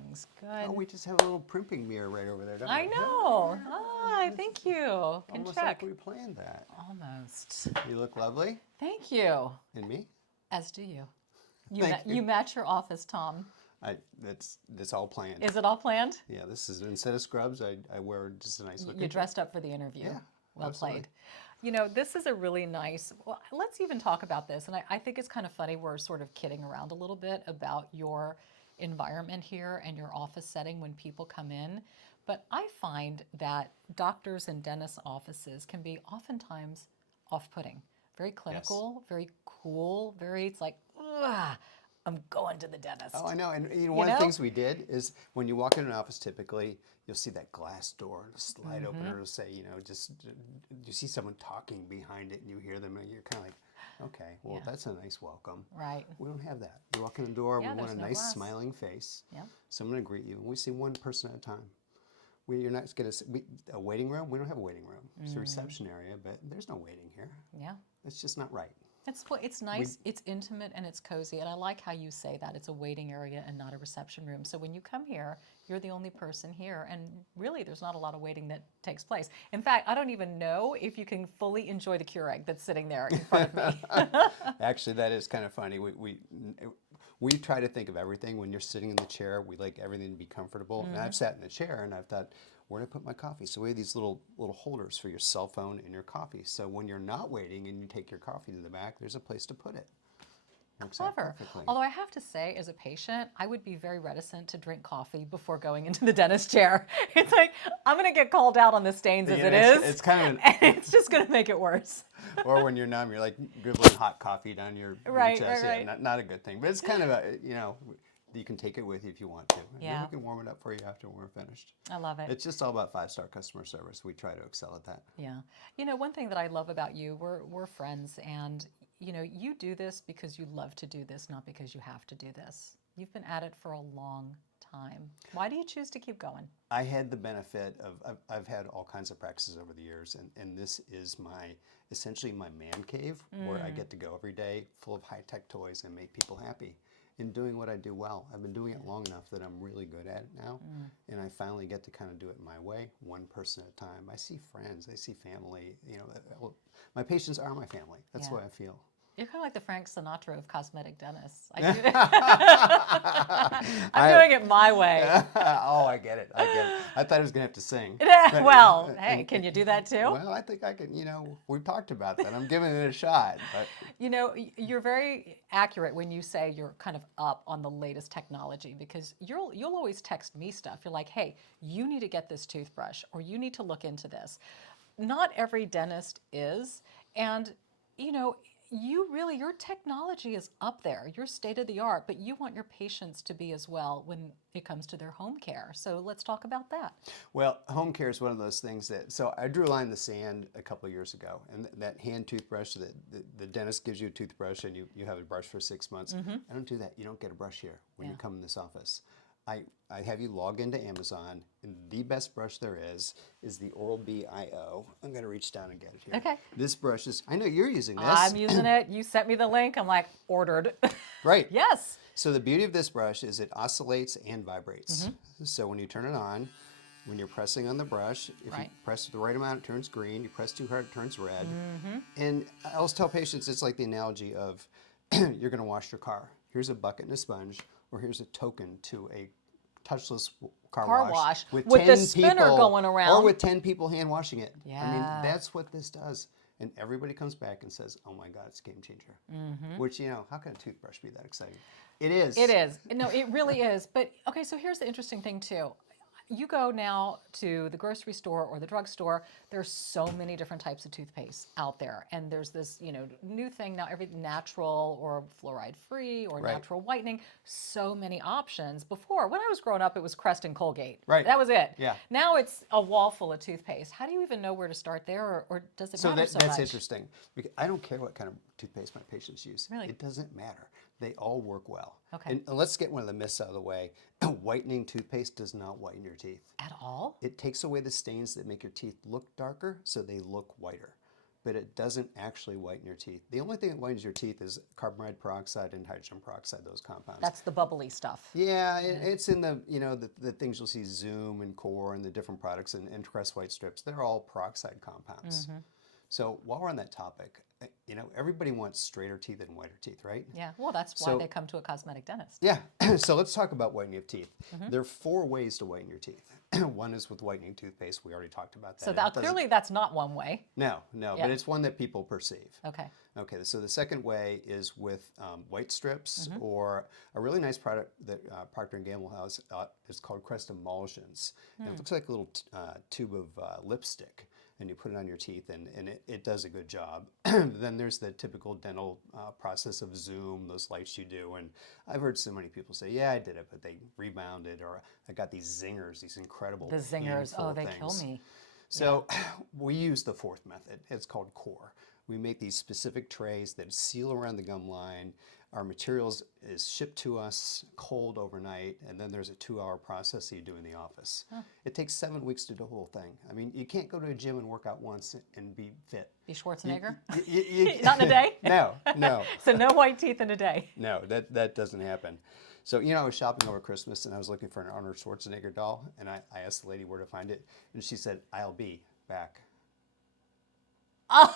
things. Good. Oh, we just have a little primping mirror right over there, don't we? I know. Ah, thank you. Can Almost check. like we planned that. Almost. You look lovely. Thank you. And me? As do you. Thank you. You match your office, Tom. That's all planned. Is it all planned? Yeah, this is, instead of scrubs, I wear just a nice looking. You dressed up for the interview. Yeah, Well absolutely. played. You know, this is a really nice, well, let's even talk about this. And I think it's kind of funny, we're sort of kidding around a little bit about your environment here and your office setting when people come in. But I find that doctors and dentist offices can be oftentimes off-putting. Very clinical, very cool, very, it's like, ugh, I'm going to the dentist. Oh, I know. And one of the things we did is when you walk in an office, typically you'll see that glass door and a slide opener. It'll say, just you see someone talking behind it and you hear them and you're kind of like, okay, well, that's a nice welcome. Right. We don't have that. You walk in the door, we want a no nice glass. smiling face. Yeah. Someone to greet you. And we see one person at a time. You're not going to a waiting room. We don't have a waiting room. It's a reception area, but there's no waiting here. Yeah. It's just not right. It's nice, it's intimate, and it's cozy. And I like how you say that. It's a waiting area and not a reception room. So when you come here, you're the only person here. And really, there's not a lot of waiting that takes place. In fact, I don't even know if you can fully enjoy the Keurig that's sitting there in front of me. Actually, that is kind of funny. We try to think of everything. When you're sitting in the chair, we like everything to be comfortable. And I've sat in the chair and I've thought, where do I put my coffee? So we have these little holders for your cell phone and your coffee. So when you're not waiting and you take your coffee to the back, there's a place to put it. Works out Clever. perfectly. Although I have to say, as a patient, I would be very reticent to drink coffee before going into the dentist chair. It's like, I'm going to get called out on the stains as it is. It's kind of and it's just going to make it worse. or when you're numb, you're like dribbling hot coffee down your chest. Right. Yeah, not a good thing. But it's kind of a, you can take it with you if you want to. And Yeah. then we can warm it up for you after we're finished. I love it. It's just all about 5-star customer service. We try to excel at that. Yeah. One thing that I love about you, we're friends, and you do this because you love to do this, not because you have to do this. You've been at it for a long time. Why do you choose to keep going? I had the benefit of, I've had all kinds of practices over the years, and this is essentially my man cave where I get to go every day full of high-tech toys and make people happy. In doing what I do well. I've been doing it long enough that I'm really good at it now, and I finally get to kind of do it my way, one person at a time. I see friends, I see family. My patients are my family. That's the way I feel. You're kind of like the Frank Sinatra of cosmetic dentists. I do that. I'm doing it my way. Oh, I get it. I thought I was going to have to sing. Well, hey, can you do that too? Well, I think I can. We've talked about that. I'm giving it a shot. But You're very accurate when you say you're kind of up on the latest technology, because you'll always text me stuff. You're like, hey, you need to get this toothbrush, or you need to look into this. Not every dentist is, and your technology is up there. You're state of the art, but you want your patients to be as well when it comes to their home care. So let's talk about that. Well, home care is one of those things so I drew a line in the sand a couple of years ago, and that hand toothbrush, the dentist gives you a toothbrush and you have a brush for 6 months. I don't do that. You don't get a brush here when you come in this office. I have you log into Amazon, and the best brush there is the Oral-B IO. I'm going to reach down and get it here. Okay. This brush is, I know you're using this. I'm using it. You sent me the link. I'm like, ordered. Right. Yes. So the beauty of this brush is it oscillates and vibrates. So when you turn it on, when you're pressing on the brush, if you press the right amount, it turns green. You press too hard, it turns red. And I always tell patients it's like the analogy of you're going to wash your car. Here's a bucket and a sponge, or here's a token to a touchless car wash with the 10 spinner people, going around. or with 10 people hand washing it. Yeah. I mean, that's what this does. And everybody comes back and says, oh my God, it's a game changer. Which, how can a toothbrush be that exciting? It is. It is. No, it really is. But, okay, so here's the interesting thing, too. You go now to the grocery store or the drugstore, there's so many different types of toothpaste out there. And there's this, new thing now, every natural or fluoride-free or natural whitening, so many options. Before, when I was growing up, it was Crest and Colgate. Right. That was it. Yeah. Now it's a wall full of toothpaste. How do you even know where to start there, or does it matter so much? That's interesting. Because I don't care what kind of toothpaste my patients use. Really? It doesn't matter. They all work well. Okay. And let's get one of the myths out of the way. Whitening toothpaste does not whiten your teeth. At all? It takes away the stains that make your teeth look darker, so they look whiter. but it doesn't actually whiten your teeth. The only thing that whitens your teeth is carbonate peroxide and hydrogen peroxide, those compounds. That's the bubbly stuff. Yeah, it's in the, the things you'll see, Zoom and Core and the different products and Crest White Strips. They're all peroxide compounds. So while we're on that topic, everybody wants straighter teeth and whiter teeth, right? Yeah, well, that's why they come to a cosmetic dentist. Yeah, so let's talk about whitening of teeth. There are 4 ways to whiten your teeth. One is with whitening toothpaste. We already talked about that. So that, clearly that's not one way. No, but it's one that people perceive. Okay. Okay, so the second way is with white strips or a really nice product that Procter & Gamble has. It's called Crest Emulsions. And it looks like a little tube of lipstick. And you put it on your teeth, and it does a good job. Then there's the typical dental process of Zoom, those lights you do. And I've heard so many people say, yeah, I did it, but they rebounded, or I got these zingers, these incredible The zingers, oh, they kill me. So we use the 4th method. It's called Core. We make these specific trays that seal around the gum line. Our materials is shipped to us cold overnight, and then there's a 2-hour process that you do in the office. It takes 7 weeks to do the whole thing. I mean, you can't go to a gym and work out once and be fit. Be Schwarzenegger? Not in a day? No. So no white teeth in a day? No, that doesn't happen. So, I was shopping over Christmas, and I was looking for an Arnold Schwarzenegger doll, and I asked the lady where to find it, and she said, I'll be back. Oh.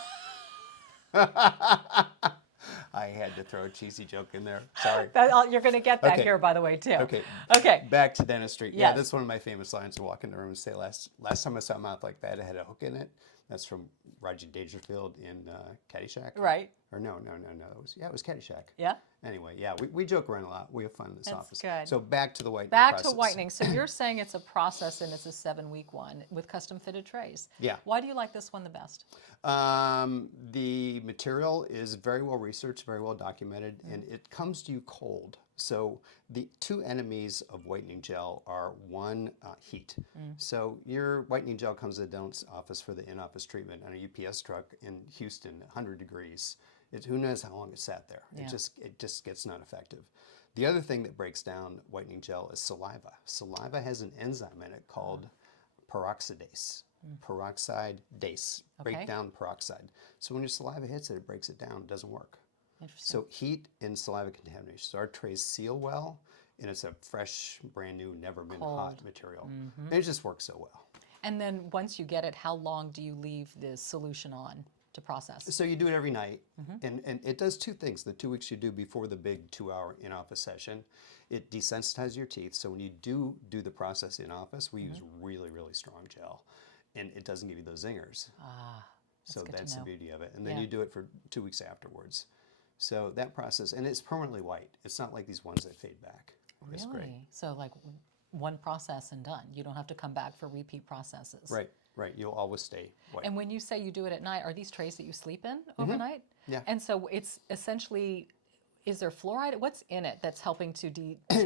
I had to throw a cheesy joke in there. Sorry. You're going to get that here, by the way, too. Okay. Back to dentistry. Yeah, Yes. that's one of my famous lines to walk in the room and say, last time I saw a mouth like that, it had a hook in it. That's from Roger Dangerfield in Caddyshack. Right. Or no. It was Caddyshack. Yeah. Anyway, yeah, we joke around a lot. We have fun in this office. Good. So back to the whitening Back process. to whitening. So you're saying it's a process and it's a 7-week one with custom fitted trays. Yeah. Why do you like this one the best? The material is very well researched, very well documented, and it comes to you cold. So the 2 enemies of whitening gel are, one, heat. So your whitening gel comes to the dentist's office for the in-office treatment on a UPS truck in Houston, 100 degrees. Who knows how long it sat there? Yeah. It just gets not effective. The other thing that breaks down whitening gel is saliva. Saliva has an enzyme in it called peroxidase. Peroxidase. Break down peroxide. So when your saliva hits it, it breaks it down. It doesn't work. Interesting. So heat and saliva contamination. So our trays seal well, and it's a fresh, brand new, never been hot material. And it just works so well. And then once you get it, how long do you leave the solution on to process? So you do it every night, and it does 2 things. The 2 weeks you do before the big 2-hour in-office session, it desensitizes your teeth. So when you do the process in office, we use really, really strong gel, and it doesn't give you those zingers. So that's the beauty of it. And then you do it for 2 weeks afterwards. So that process, and it's permanently white. It's not like these ones that fade back. It's great. So like one process and done. You don't have to come back for repeat processes. Right. You'll always stay white. And when you say you do it at night, are these trays that you sleep in overnight? Yeah. And so it's essentially, is there fluoride? What's in it that's helping to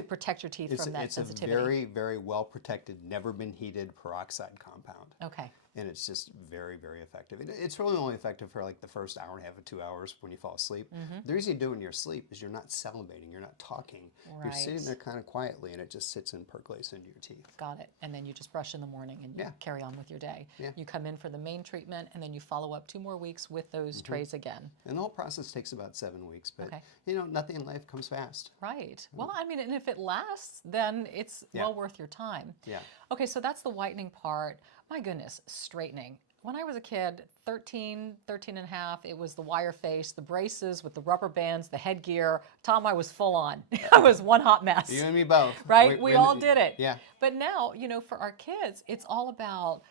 protect your teeth from that sensitivity? It's a very, very well protected, never been heated peroxide compound. Okay. And it's just very, very effective. It's really only effective for like the first hour and a half or 2 hours when you fall asleep. The reason you do it in your sleep is you're not salivating, you're not talking. You're sitting there kind of quietly, and it just sits and percolates into your teeth. Got it. And then you just brush in the morning and you carry on with your day. Yeah. You come in for the main treatment, and then you follow up 2 more weeks with those trays again. And the whole process takes about 7 weeks, but nothing in life comes fast. Right. Well, I mean, and if it lasts, then it's well worth your time. Yeah. Okay, so that's the whitening part. My goodness, straightening. When I was a kid, 13 and a half, it was the wire face, the braces with the rubber bands, the headgear. Tom, I was full on. I was one hot mess. You and me both. Right? We all did it. Yeah. But now, for our kids, it's all about,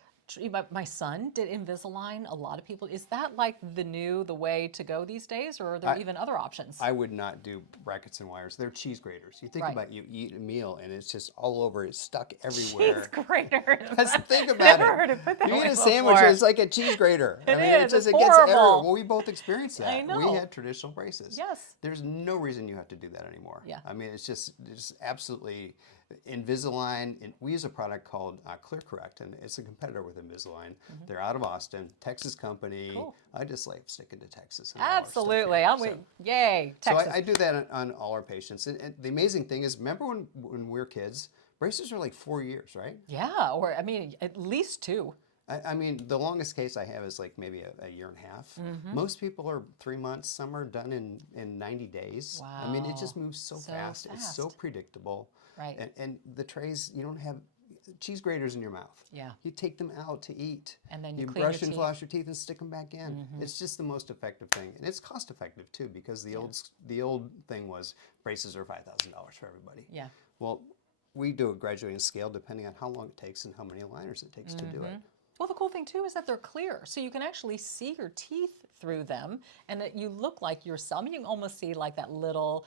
my son did Invisalign. A lot of people, is that like the way to go these days, or are there even other options? I would not do brackets and wires. They're cheese graters. You think about you eat a meal and it's just all over. It's stuck everywhere. Cheese grater. Just think about Never heard it put that You way eat a sandwich before. and it's like a cheese grater. It gets horrible. everywhere. Well, we both experienced that. I know. We had traditional braces. Yes. There's no reason you have to do that anymore. Yeah. I mean, it's just absolutely. Invisalign, we use a product called Clear Correct, and it's a competitor with Invisalign. They're out of Austin, Texas company. Cool. I just like sticking to Texas. And all our stuff Absolutely. here. I'm with, yay, Texas. So I do that on all our patients. And the amazing thing is, remember when we were kids, braces are like 4 years, right? Yeah, or I mean, at least 2. I mean, the longest case I have is like maybe a year and a half. Most people are 3 months. Some are done in 90 days. I mean, it just Wow. moves so So fast. It's so fast. predictable. Right. And the trays, you don't have cheese graters in your mouth. Yeah. You take them out to eat. And then you clean brush your and teeth. floss your teeth and stick them back in. It's just the most effective thing, and it's cost effective too, because the old thing was braces are $5,000 for everybody. Yeah. Well, we do a graduating scale depending on how long it takes and how many aligners it takes to do it. Well, the cool thing too is that they're clear, so you can actually see your teeth through them, and that you look like yourself. I mean, you can almost see like that little,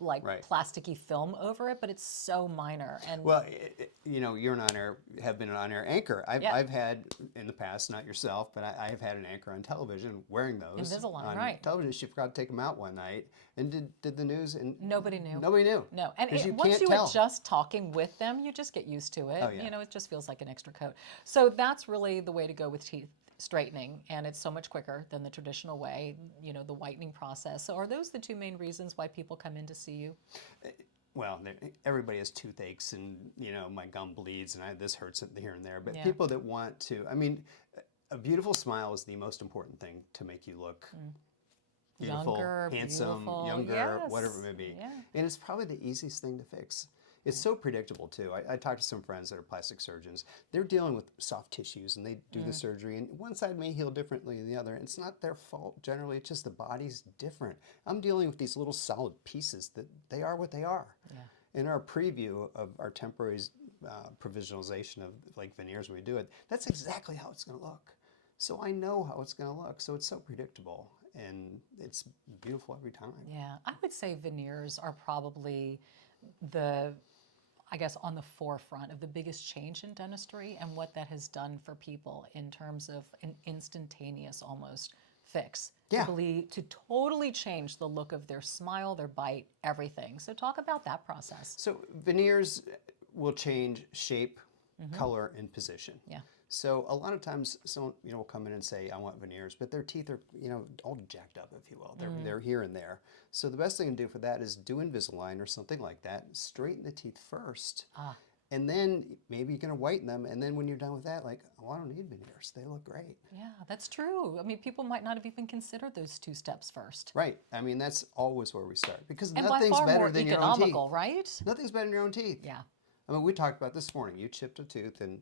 like Right. plasticky film over it, but it's so minor. And Well, you know, you're an on-air, have been an on-air anchor. Yeah. I've had in the past, not yourself, but I have had an anchor on television wearing those Invisalign, on right. television. She forgot to take them out one night and did the news, and nobody knew. Nobody knew. No, and 'Cause you once can't you tell. adjust talking with them, you just get used to it. Oh, yeah. You know, it just feels like an extra coat. So that's really the way to go with teeth straightening, and it's so much quicker than the traditional way, you know, the whitening process. So are those the two main reasons why people come in to see you? Well, everybody has toothaches, and you know, my gum bleeds, and this hurts here and there. But Yeah. people that want to, I mean, a beautiful smile is the most important thing to make you look beautiful, Younger, handsome, beautiful, younger, yes, whatever it may be. yeah. And it's probably the easiest thing to fix. It's so predictable too. I talked to some friends that are plastic surgeons. They're dealing with soft tissues, and they do the surgery, and one side may heal differently than the other. It's not their fault. Generally, it's just the body's different. I'm dealing with these little solid pieces that they are what they are. Yeah. In our preview of our temporary provisionalization of like veneers when we do it, that's exactly how it's going to look. So I know how it's going to look. So it's so predictable, and it's beautiful every time. Yeah, I would say veneers are probably the, I guess, on the forefront of the biggest change in dentistry and what that has done for people in terms of an instantaneous almost fix. Yeah. To totally change the look of their smile, their bite, everything. So talk about that process. So veneers will change shape, color, and position. Yeah. So a lot of times someone will come in and say, I want veneers, but their teeth are all jacked up, if you will. They're here and there. So the best thing to do for that is do Invisalign or something like that. Straighten the teeth first. And then maybe you're going to whiten them. And then when you're done with that, like, oh, I don't need veneers. They look great. Yeah, that's true. I mean, people might not have even considered those two steps first. Right. I mean, that's always where we start. Because And by nothing's far better more than your own teeth. economical, right? Nothing's better than your own teeth. Yeah. I mean, we talked about this morning. You chipped a tooth, and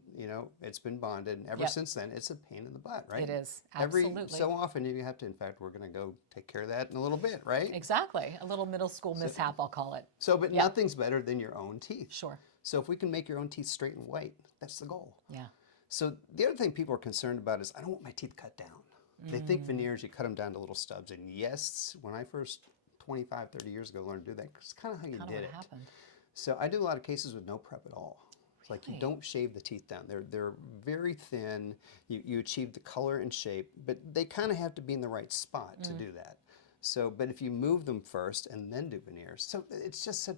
it's been bonded, and ever Yep. since then, it's a pain in the butt, right? It is, Every absolutely. so often, you have to. In fact, we're going to go take care of that in a little bit, right? Exactly. A little middle school mishap, I'll call it. So, but Yep. nothing's better than your own teeth. Sure. So, if we can make your own teeth straight and white, that's the goal. Yeah. So, the other thing people are concerned about is I don't want my teeth cut down. They think veneers, you cut them down to little stubs, and yes, when I first 25, 30 years ago learned to do that, it's kind of how you Kind of did what it. happened. So I do a lot of cases with no prep at all. It's like you Really? don't shave the teeth down. They're very thin. You achieve the color and shape, but they kind of have to be in the right spot to do that. So, but if you move them first and then do veneers, so it's just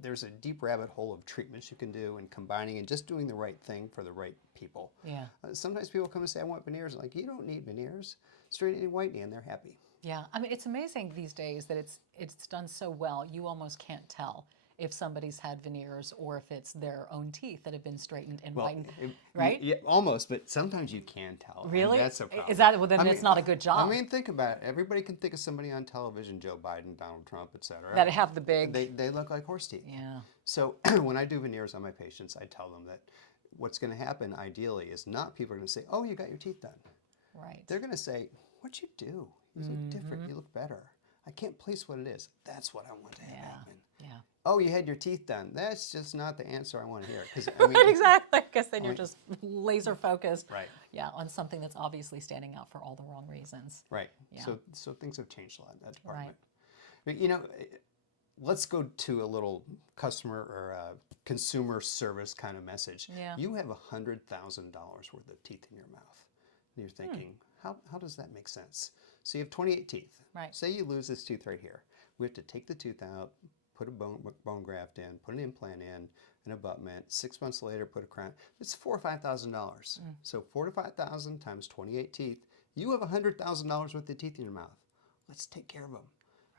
there's a deep rabbit hole of treatments you can do and combining and just doing the right thing for the right people. Yeah. Sometimes people come and say, I want veneers. I'm like, you don't need veneers. Straight and whitening, and they're happy. Yeah. I mean, it's amazing these days that it's done so well. You almost can't tell if somebody's had veneers or if it's their own teeth that have been straightened and whitened, right? Yeah, almost, but sometimes you can tell. and Really? that's a problem. Is that, well, then I it's not a good job. I mean, think about it. Everybody can think of somebody on television, Joe Biden, Donald Trump, etc. that have the big, They look like horse teeth. yeah. So when I do veneers on my patients, I tell them that what's going to happen ideally is not people are going to say, oh, you got your teeth done. Right. They're going to say, what'd you do? You look different. You look better. I can't place what it is. That's what I want to have happen. Yeah. Oh, you had your teeth done. That's just not the answer I want to hear. 'Cause, I mean, Exactly. Because then you're just laser focused. Right. Yeah, on something that's obviously standing out for all the wrong reasons. Right. Yeah. So things have changed a lot in that department. Right. But, let's go to a little customer or consumer service kind of message. Yeah. You have $100,000 worth of teeth in your mouth. And you're thinking, how does that make sense? So you have 28 teeth. Right. Say you lose this tooth right here. We have to take the tooth out, put a bone graft in, put an implant in, an abutment. 6 months later, put a crown. It's $4,000 or $5,000. So $4,000 to $5,000 times 28 teeth. You have $100,000 worth of teeth in your mouth. Let's take care of them.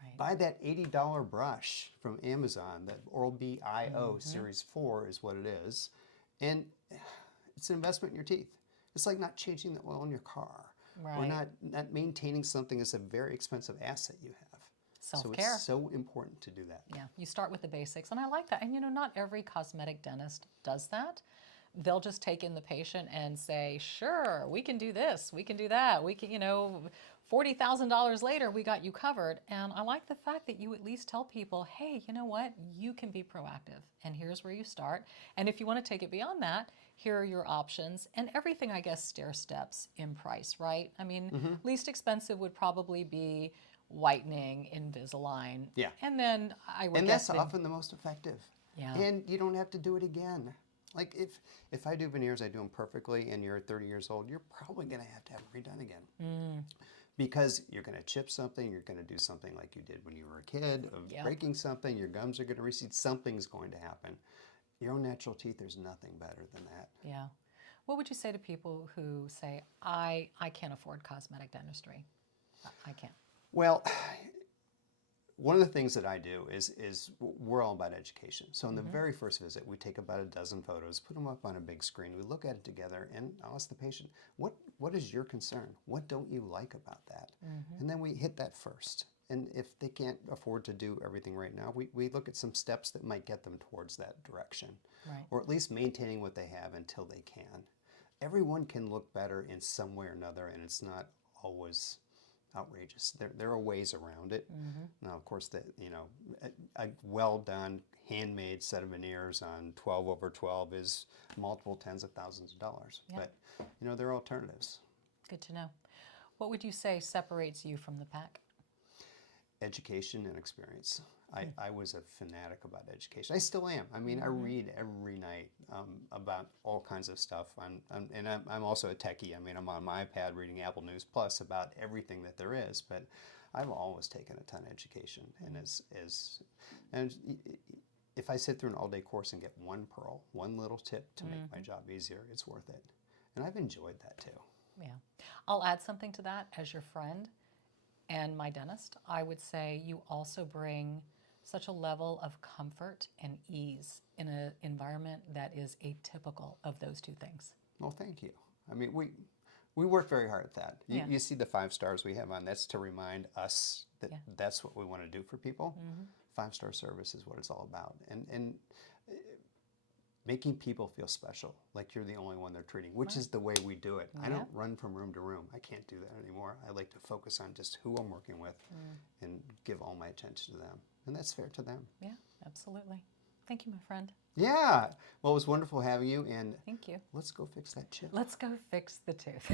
Right. Buy that $80 brush from Amazon. That Oral-B IO Series 4 is what it is. And it's an investment in your teeth. It's like not changing the oil in your car. Or Right. not maintaining something that's a very expensive asset you have. So Self-care. it's so important to do that. Yeah, you start with the basics, and I like that. And not every cosmetic dentist does that. They'll just take in the patient and say, sure, we can do this, we can do that, we can, $40,000 later, we got you covered. And I like the fact that you at least tell people, hey, you know what, you can be proactive, and here's where you start. And if you want to take it beyond that, here are your options. And everything, I guess, stair steps in price, right? I mean, least expensive would probably be whitening, Invisalign. Yeah. And then I would And guess that's often the most effective. Yeah. And you don't have to do it again. Like if I do veneers, I do them perfectly, and you're 30 years old, you're probably going to have them redone again. Because you're going to chip something, you're going to do something like you did when you were a kid, of Yep. breaking something, your gums are going to recede, something's going to happen. Your own natural teeth, there's nothing better than that. Yeah. What would you say to people who say, I can't afford cosmetic dentistry? I can't. Well, one of the things that I do is we're all about education. So in the very first visit, we take about a dozen photos, put them up on a big screen, we look at it together, and I'll ask the patient, what is your concern? What don't you like about that? And then we hit that first. And if they can't afford to do everything right now, we look at some steps that might get them towards that direction. Right. Or at least maintaining what they have until they can. Everyone can look better in some way or another, and it's not always outrageous. There are ways around it. Now, of course, a well done, handmade set of veneers on 12 over 12 is multiple tens of thousands of dollars. Yeah. But there are alternatives. Good to know. What would you say separates you from the pack? Education and experience. I was a fanatic about education. I still am. I mean, I read every night about all kinds of stuff. And I'm also a techie. I mean, I'm on my iPad reading Apple News Plus about everything that there is. But I've always taken a ton of education. And if I sit through an all-day course and get one pearl, one little tip to make my job easier, it's worth it. And I've enjoyed that too. Yeah. I'll add something to that as your friend and my dentist. I would say you also bring such a level of comfort and ease in an environment that is atypical of those two things. Well, thank you. I mean, we work very hard at that. Yeah. You see the 5 stars we have on. That's to remind us that Yeah. that's what we want to do for people. 5-star service is what it's all about. And making people feel special, like you're the only one they're treating, which is the way we do it. I don't run from room to room. I can't do that anymore. I like to focus on just who I'm working with and give all my attention to them. And that's fair to them. Yeah, absolutely. Thank you, my friend. Yeah. Well, it was wonderful having you. And Thank you. let's go fix that chip. Let's go fix the tooth.